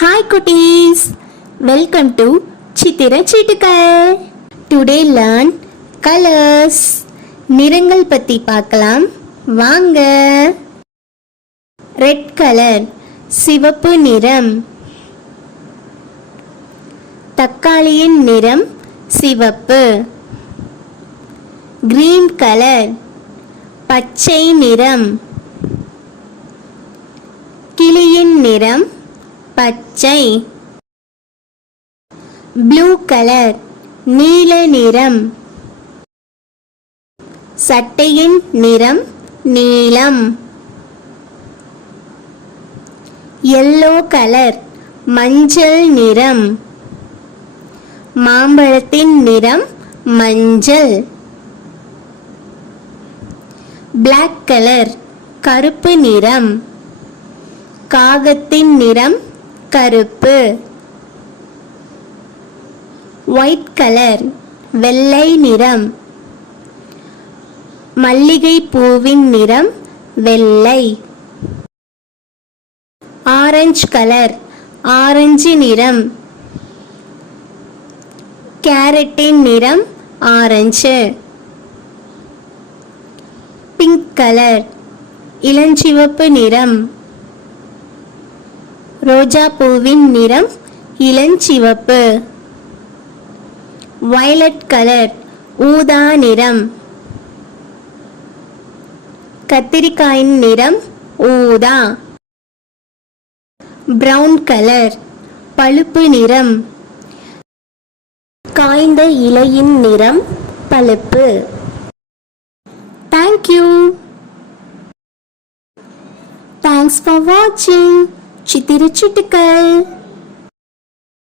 Hi குட்டீஸ். Welcome to சித்திர சீட்டுக்கள். Today learn colours நிறங்கள் பற்றி பார்க்கலாம். வாங்க. ரெட் கலர் சிவப்பு நிறம். தக்காளியின் நிறம் சிவப்பு. கிரீன் கலர் பச்சை நிறம். கிளியின் நிறம் பச்சை. ப்ளூ கலர் நீல நிறம். சட்டையின் நிறம் நீலம். எல்லோ கலர் மஞ்சள் நிறம். மாம்பழத்தின் நிறம் மஞ்சள். பிளாக் கலர் கருப்பு நிறம். காகத்தின் நிறம் கருப்பு. ஒயிட் கலர் வெள்ளை நிறம். மல்லிகை பூவின் நிறம் வெள்ளை. ஆரஞ்சு கலர் ஆரஞ்சு நிறம். கேரட்டின் நிறம் ஆரஞ்சு. பிங்க் கலர் இளஞ்சிவப்பு நிறம். ரோஜா பூவின் நிறம் இளஞ்சிவப்பு. வயலட் கலர் ஊதா நிறம். கத்திரிக்காயின் நிறம் ஊதா. பிரவுன் கலர் பழுப்பு நிறம். காய்ந்த இலையின் நிறம் பழுப்பு. தேங்க்யூ தேங்க்ஸ் ஃபார் வாட்சிங் சித்திர சிட்டுக்கள்